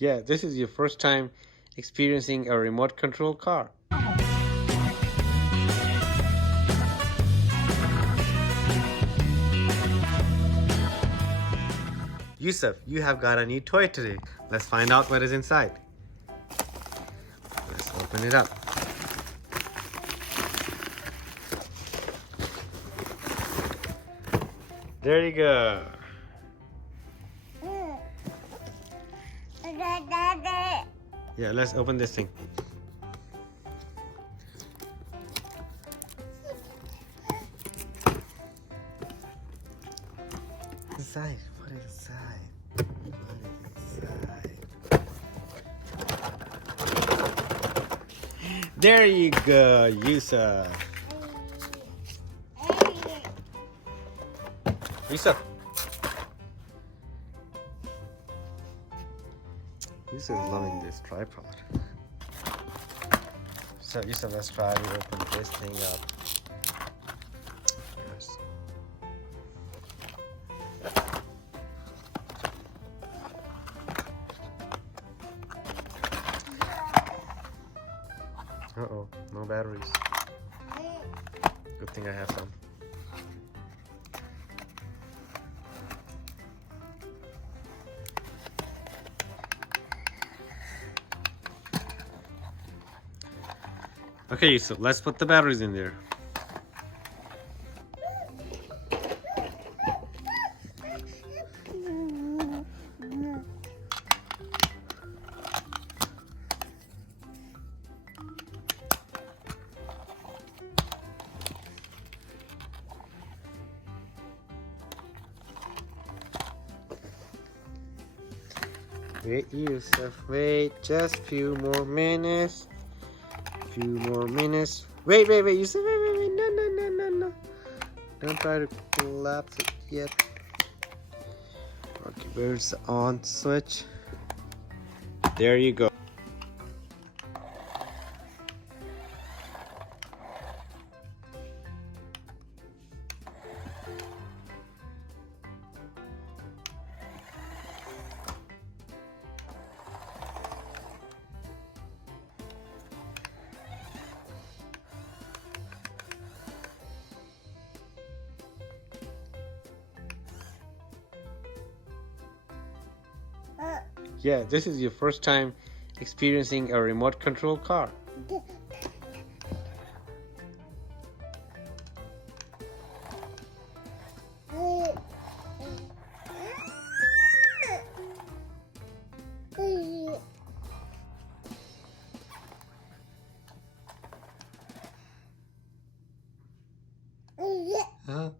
Yeah, this is your first time experiencing a remote control car. Yusuf, you have got a new toy today. Let's find out what is inside. Let's open it up. There you go. Yeah, let's open this thing. Inside, what is inside? What is inside? There you go, Yusuf. Yusuf. Yusuf is loving this tripod. So Yusuf, let's try to open this thing up. Yes. Uh-oh, no batteries. Good thing I have some. Okay, so let's put the batteries in there. Wait, Yusuf, wait, just a few more minutes. Few more minutes. Wait, Yusuf, wait, no. Don't try to collapse it yet. Okay, where's the on switch? There you go. Yeah, this is your first time experiencing a remote control car. Huh?